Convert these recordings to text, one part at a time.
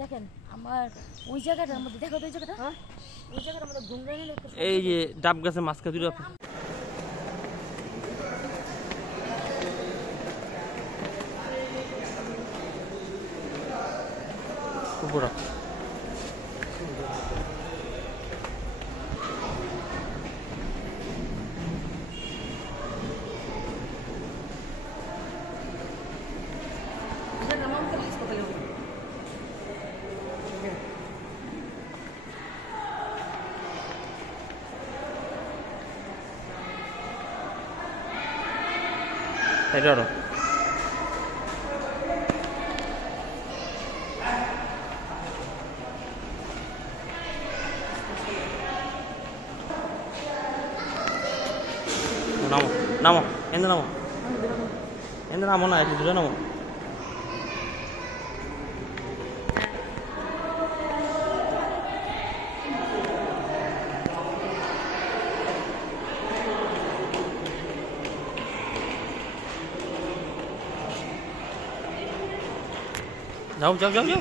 দেখেন আমার ওই জায়গাটার মধ্যে দেখো তো ওই জায়গাটা ওই জায়গাটার মধ্যে ঘুমরানি এই যে ডাব গাছের মাঝখানে দুটো উপরা Claro. Namo, namo, endu namo. Endu namo na, itu dulu namo. Jauh, jauh, jauh, jauh.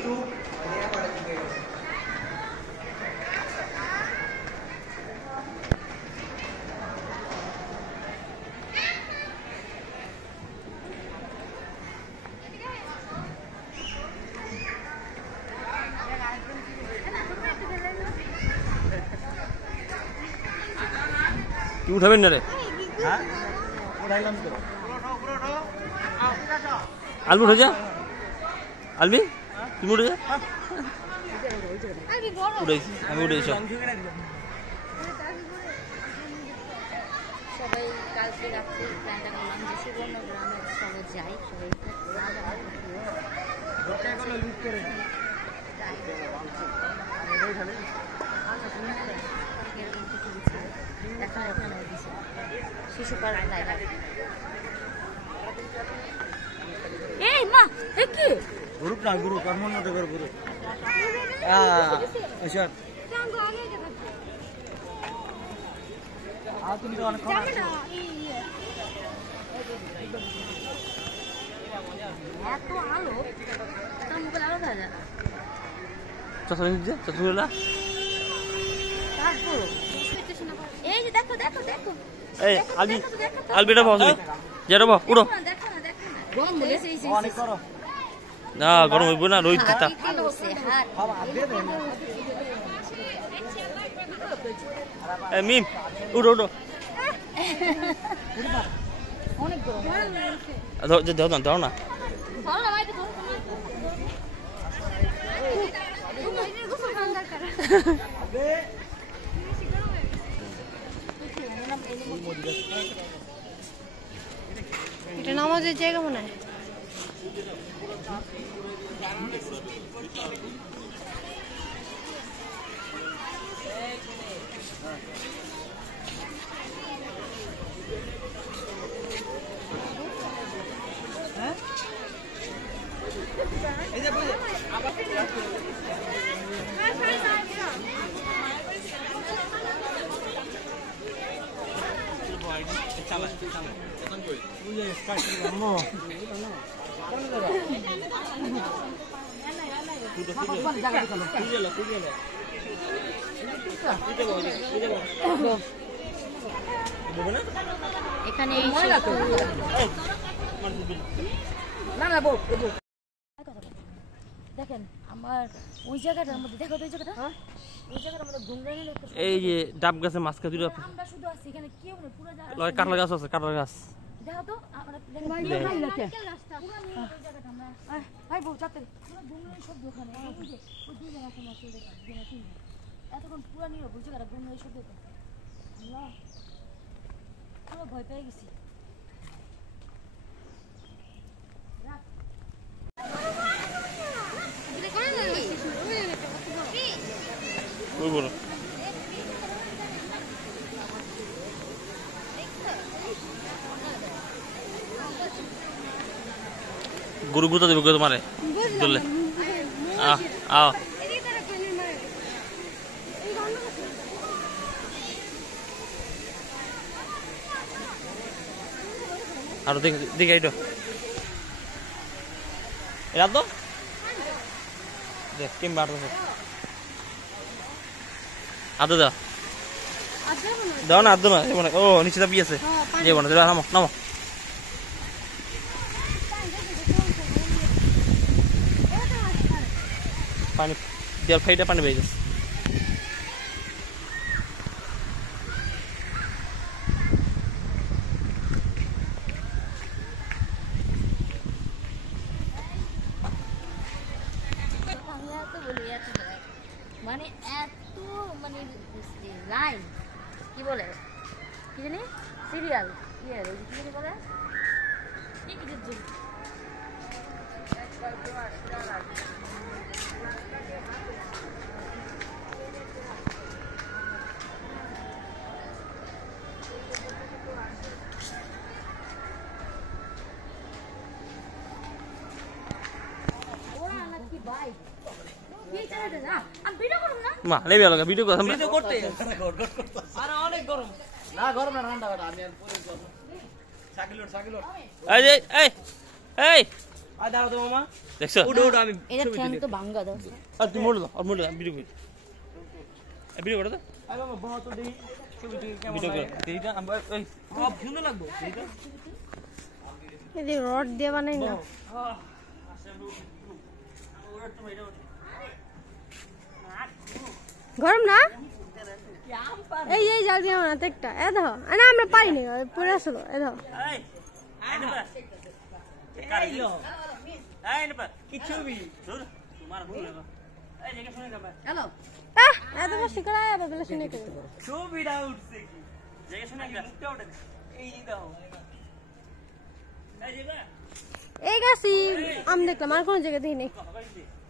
Cuma udah bener deh. Hah? Udah hilang tuh. Albi udah aja. Albi? তুমি উঠে যা উঠেছি আমি উঠে এসো সবাই কালকে রাত্রে প্ল্যানটা করলাম যে সুবর্ণ গ্রামে সবাই যাই শিশু পার্ক এই মা কি Guru na guru karmon na degar guru. Ashar. Aap tumi to onek khona. এত আলো তোর মুখে আলো দেখা যায় চশমা দিচ্ছে চশমাগুলো তারপর এই যে দেখো দেখো দেখো এই আলবি আলবিটা বস তুমি যেটা বস উড়ো দেখো না দেখো না গরম লেগেছে এই অনেক করো না গরম হইব না রোদ দিতা এই মিম উড়ো উড়ো অনেক গরম দাও না দাও না ভালো না ভাই তো এটা নামাজের জায়গা মনে হয় এখানে দেখেন আমার ওই জায়গাটার মধ্যে দেখো তো ওই জায়গাটা ওই জায়গাটার মধ্যে ঘুমরানি এই যে ডাব গাছের মাঝখানে দুটো আমরা শুধু আছি এখানে কেউ নেই পুরো জায়গা লয় কাটলা গাছ আছে কাটলা গাছ দেখো তো আমরা রাস্তা পুরো নিয়ে ওই জায়গাটা আমরা ভাই বউ চাতে পুরো ঘুমরানি সব দোকানে ওই যে ওই দুই জায়গা আছে মাসে দেখা তিন এতক্ষণ পুরো নিয়ে ওই জায়গাটা ঘুমরানি সব দোকান আল্লাহ পুরো ভয় পেয়ে গেছি ওই বলো গুরু গুতা দেবে তোমারে চললে আও আর দেখে এইটো এরা তো দেখ কেম বাড়তেছে আদা দাও দাও না আদা না ও নিচে দাবি আছে যাবো না নামো নামো পানি দেওয়ার ফাইটা পানি বেয়ে গেছে মানে এত মানে লাইন কি বলে কি জানি সিরিয়াল কি জানি বলে টিকিটের জন্য মা লেবে লাগা ভিডিও কথা ভিডিও করতে আরে অনেক গরম না গরম না ঠান্ডা কথা আমি আর পরে যাব সাকিলোর এই যে এই আ দাও তো মামা দেখছো উড়ো আমি এটা ফ্যান তো ভাঙা দাও আর তুই মোড় দাও আর মোড় দাও ভিডিও কর ভিডিও করো তো আরে মামা বহুত দেই ছবি কেমন ভিডিও লাগে কর এইটা আমরা এই সব সুন্দর লাগবে এইটা এই রড দিয়ে বানাই না গরম না এই এই জলদি আমার হাতে একটা এ দেখো না আমরা পাইনি পড়ে আসলো এ দেখো এই এই লো এই না কি ছবি ধর তোমার ভুল হবে এই জায়গা শুনে যাবে হ্যালো এত বসে করায় আবার বলে শুনে কে ছবিটা উঠছে কি জায়গা শুনে গেল এই দাও এই জায়গা এই গাছি আমি দেখলাম আর কোন জায়গা দেখি নেই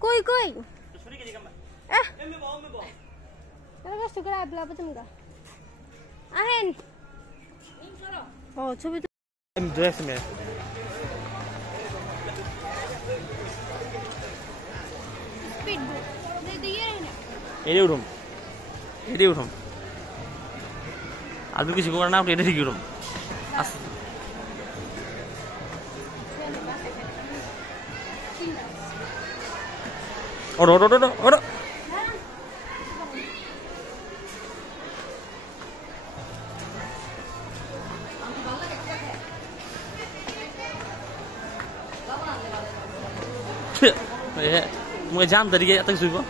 কই কই তো শুনে কে জায়গা এমনি বল এত বসে করায় বলা তুমি গা আহেন ও ছবি আমি ড্রেস মে স্পিড বোট দিয়ে না এটাই উঠুম আর কিছু করার না এটা ঠিক উঠুম আচ্ছা ওড়ো ওড়ো ওড়ো ওড়ো मुझे जाम तरीके तक सुबह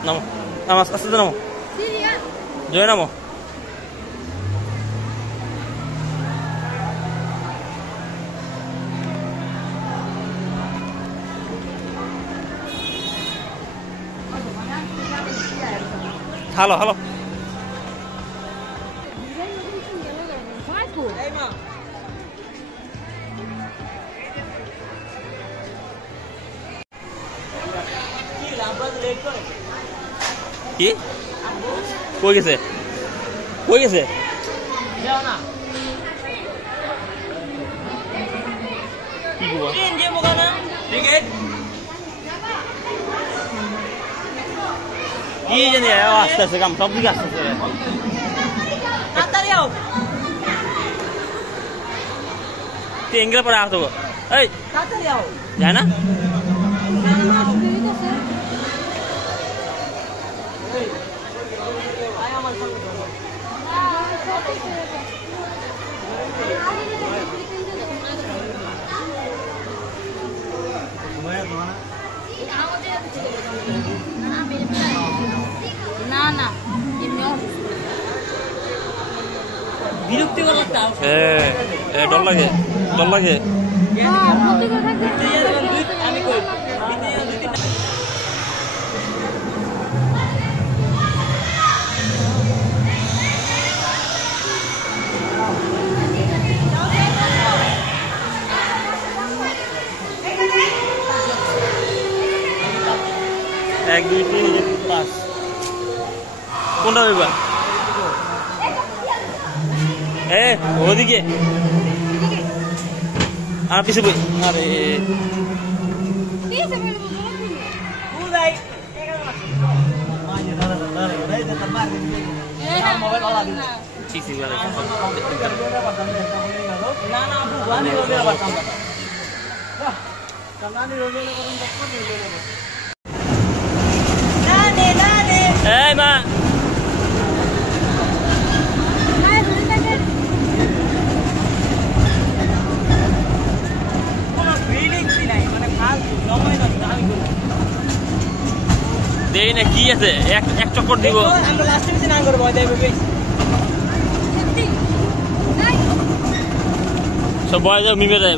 नमो नमस अस्ते नमो जो नमो हेलो हेलो এই মা কি লাম্বা লেট করে কি কই গেছে কই গেছে যাও না কি গো ট্রেন যে মোগা না টিকেট কি জানি আস্তে আস্তে কাম সব দিকে আস্তে আস্তে তাড়াতাড়ি আও টেঙ্গের পরে আসতো এই তাড়াতাড়ি আও যায় না আয় আমার সঙ্গে না না এমনি বিরক্তিকর একটা ডর লাগে ডর লাগে হ্যাঁ প্রতিটা থাকতে আমি কই এক দুই তিন পাঁচ কোনটা হইবা ওদিকে আর পিছু বই আরে Uday. মোবাইল ভালো দিন চিসি না না আপু গানি রোজে পারতাম না কানানি রোজে করুন দেখো এই মা দেই না কি আছে এক চক্কর দিব আমরা লাস্টে কিছু না করব দেব সব বয় যাও মিমে দেয়